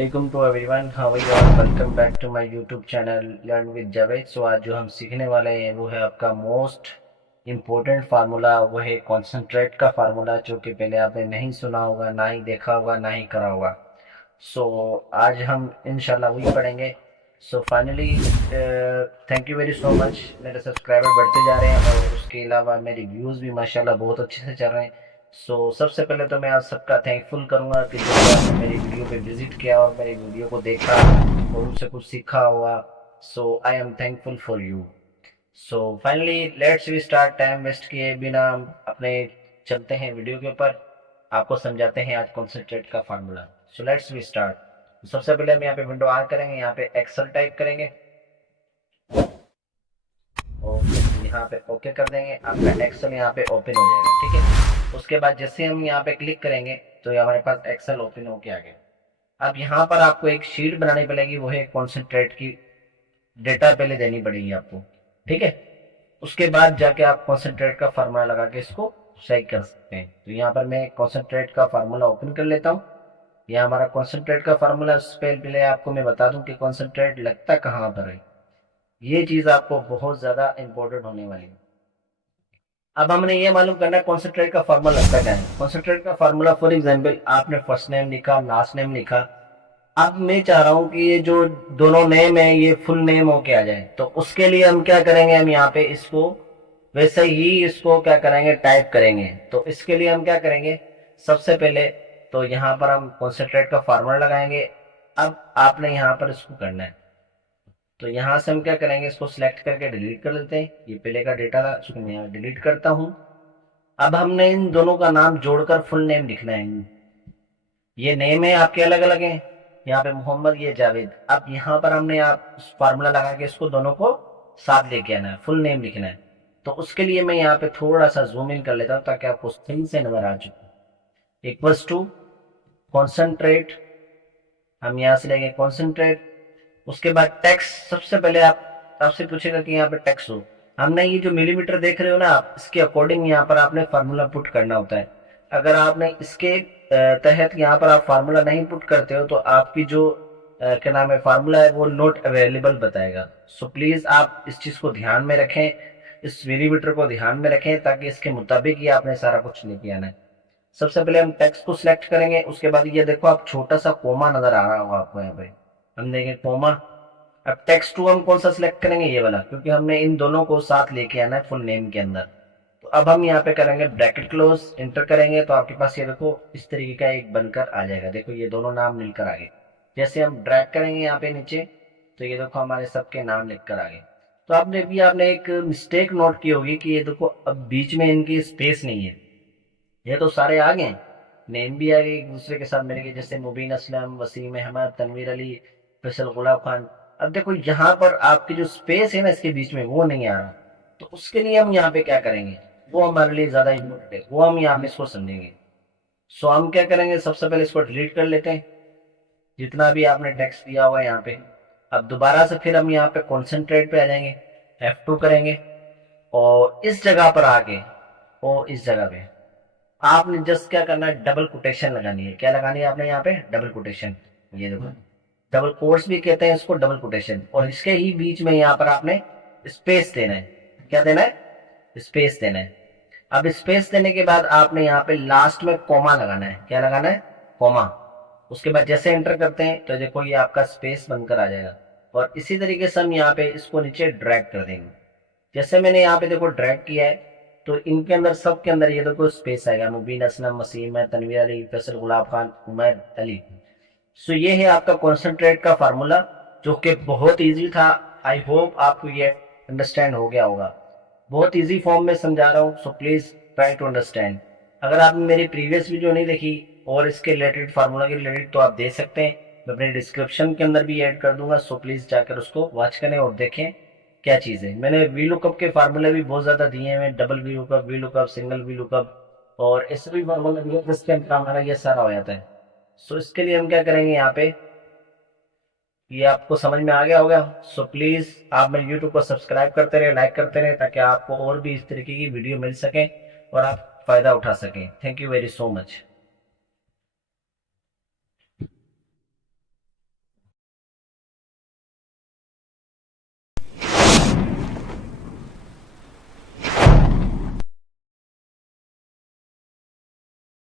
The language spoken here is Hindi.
Welcome to everyone, how are you all. Welcome back to my YouTube channel learn with Javed. So आज जो हम सीखने वाले हैं वो है आपका मोस्ट इम्पोर्टेंट फार्मूला, वो है कॉन्सेंट्रेट का फार्मूला, जो कि पहले आपने नहीं सुना होगा, ना ही देखा होगा, ना ही करा होगा। सो आज हम इंशाल्लाह वही पढ़ेंगे। So finally thank you very so much. मेरे सब्सक्राइबर बढ़ते जा रहे हैं और उसके अलावा मेरे व्यूज़ भी माशाल्लाह बहुत अच्छे से चल रहे हैं। सबसे पहले तो मैं आप सबका थैंकफुल करूँगा कि जो आपने मेरी वीडियो पे विजिट किया और मेरी वीडियो को देखा और उनसे कुछ सीखा हुआ। I am thankful for you. Finally let's we start. Time waste किए बिना हम अपने चलते हैं वीडियो के ऊपर। आपको समझाते हैं आज कॉन्सेंट्रेट का फार्मूला। Let's we start. सबसे पहले हम यहाँ पे विंडो ऑन करेंगे, यहाँ पे एक्सेल टाइप करेंगे और यहाँ पे ओके कर देंगे। आपका एक्सेल यहाँ पे ओपन हो जाएगा, ठीक है। उसके बाद जैसे हम यहाँ पे क्लिक करेंगे तो हमारे पास एक्सेल ओपन होके आ गया। अब यहाँ पर आपको एक शीट बनानी पड़ेगी, वो है कॉन्सेंट्रेट की। डेटा पहले देनी पड़ेगी आपको, ठीक है। उसके बाद जाके आप कॉन्सेंट्रेट का फार्मूला लगा के इसको सही कर सकते हैं। तो यहाँ पर मैं कॉन्सेंट्रेट का फार्मूला ओपन कर लेता हूँ। यह हमारा कॉन्सेंट्रेट का फार्मूला। उससे पहले आपको मैं बता दूं कि कॉन्सेंट्रेट लगता कहाँ पर है। ये चीज आपको बहुत ज्यादा इंपॉर्टेंट होने वाली है। अब हमने ये मालूम करना है कॉन्सेंट्रेट का फार्मूला लगता क्या है। कॉन्सेंट्रेट का फार्मूला, फॉर एग्जांपल आपने फर्स्ट नेम लिखा, लास्ट नेम लिखा। अब मैं चाह रहा हूं कि ये जो दोनों नेम है ये फुल नेम होके आ जाए। तो उसके लिए हम क्या करेंगे, हम यहाँ पे इसको वैसे ही इसको क्या करेंगे, टाइप करेंगे। तो इसके लिए हम क्या करेंगे, सबसे पहले तो यहाँ पर हम कॉन्सेंट्रेट का फार्मूला लगाएंगे। अब आपने यहाँ पर इसको करना है, तो यहाँ से हम क्या करेंगे, इसको सिलेक्ट करके डिलीट कर लेते हैं। ये पहले का डेटा था, इसको मैं यहाँ डिलीट करता हूँ। अब हमने इन दोनों का नाम जोड़कर फुल नेम लिखना है। ये नेम है आपके अलग अलग हैं, यहाँ पे मोहम्मद, ये जावेद। अब यहाँ पर हमने आप फार्मूला लगा के इसको दोनों को साथ लेके आना है, फुल नेम लिखना है। तो उसके लिए मैं यहाँ पे थोड़ा सा जूम इन कर लेता हूँ ताकि आपको सही से नजर आ चुके। इक्वल्स टू कॉन्सेंट्रेट, हम यहाँ से लेंगे कॉन्सेंट्रेट। उसके बाद टैक्स। सबसे पहले आप आपसे पूछेगा कि यहाँ पे टैक्स हो। हमने ये जो मिलीमीटर देख रहे हो ना आप, इसके अकॉर्डिंग यहाँ पर आपने फार्मूला पुट करना होता है। अगर आपने इसके तहत यहाँ पर आप फार्मूला नहीं पुट करते हो तो आपकी जो क्या नाम है फार्मूला है वो नॉट अवेलेबल बताएगा। प्लीज आप इस चीज को ध्यान में रखें, इस मिलीमीटर को ध्यान में रखें ताकि इसके मुताबिक ही आपने सारा कुछ लेके आना है। सबसे पहले हम टेक्स्ट को सिलेक्ट करेंगे। उसके बाद ये देखो आप, छोटा सा कोमा नजर आ रहा होगा आपको यहाँ पे, हम देंगे कोमा। अब टेक्स्ट टू हम कौन सा सिलेक्ट करेंगे, ये वाला, क्योंकि हमने इन दोनों को साथ लेके आना है फुल नेम के अंदर। तो अब हम यहाँ पे करेंगे ब्रैकेट क्लोज, इंटर करेंगे तो आपके पास ये देखो इस तरीके का एक बनकर आ जाएगा। देखो ये दोनों नाम मिलकर आ गए। जैसे हम ड्रैग करेंगे यहाँ पे नीचे तो ये देखो हमारे सबके नाम लिखकर आ गए। तो आपने एक मिस्टेक नोट की होगी कि ये देखो अब बीच में इनकी स्पेस नहीं है। ये तो सारे आ गए, नेम भी आ गए एक दूसरे के साथ मिल गए, जैसे मुबीन असलम, वसीम अहमद, तनवीर अली, फैसल गुलाब खान। अब देखो यहाँ पर आपकी जो स्पेस है ना इसके बीच में, वो नहीं आ रहा। तो उसके लिए हम यहाँ पे क्या करेंगे, वो हमारे लिए ज्यादा इम्पोर्टेंट है, वो हम यहाँ पे इसको समझेंगे। हम क्या करेंगे, सबसे पहले इसको डिलीट कर लेते हैं, जितना भी आपने टेक्स्ट दिया हुआ है यहाँ पे। अब दोबारा से फिर हम यहाँ पे कॉन्सेंट्रेट पे आ जाएंगे, F2 करेंगे और इस जगह पर आके और इस जगह पे आपने जस्ट क्या करना है, डबल कोटेशन लगानी है। क्या लगानी है आपने यहाँ पे, डबल कोटेशन। ये देखो डबल कोट्स भी कहते हैं इसको, डबल कोटेशन। और इसके ही बीच में यहाँ पर आपने स्पेस देना है। क्या देना है, स्पेस देना है। अब स्पेस देने के बाद आपने यहाँ पे लास्ट में कोमा लगाना है। क्या लगाना है, कोमा। उसके बाद जैसे एंटर करते हैं तो देखो ये आपका स्पेस बनकर आ जाएगा। और इसी तरीके से हम यहाँ पे इसको नीचे ड्रैग कर देंगे। जैसे मैंने यहाँ पे देखो ड्रैग किया है तो इनके अंदर, सब के अंदर ये देखो स्पेस आएगा, मुबीन असलम, वसीम है, तनवीर अली, फैसल गुलाब खान, उमर अली। ये है आपका कॉन्सेंट्रेट का फार्मूला, जो कि बहुत इजी था। आई होप आपको ये अंडरस्टैंड हो गया होगा। बहुत इजी फॉर्म में समझा रहा हूँ, so please try to understand. अगर आपने मेरी प्रीवियस वीडियो नहीं देखी और इसके रिलेटेड फार्मूला के रिलेटेड, तो आप देख सकते हैं, मैं अपने डिस्क्रिप्शन के अंदर भी ऐड कर दूंगा। प्लीज जाकर उसको वॉच करें और देखें क्या चीज है। मैंने वी लुकअप के फार्मूले भी बहुत ज्यादा दिए हैं, double V lookup, single V lookup और ऐसे भी फार्मूला दिए जिसके अंदर हमारा ये सारा हो जाता है। इसके लिए हम क्या करेंगे, यहाँ पे ये आपको समझ में आ गया होगा। प्लीज आप मेरे यूट्यूब को सब्सक्राइब करते रहे, लाइक करते रहे, ताकि आपको और भी इस तरीके की वीडियो मिल सके और आप फायदा उठा सकें। Thank you very so much.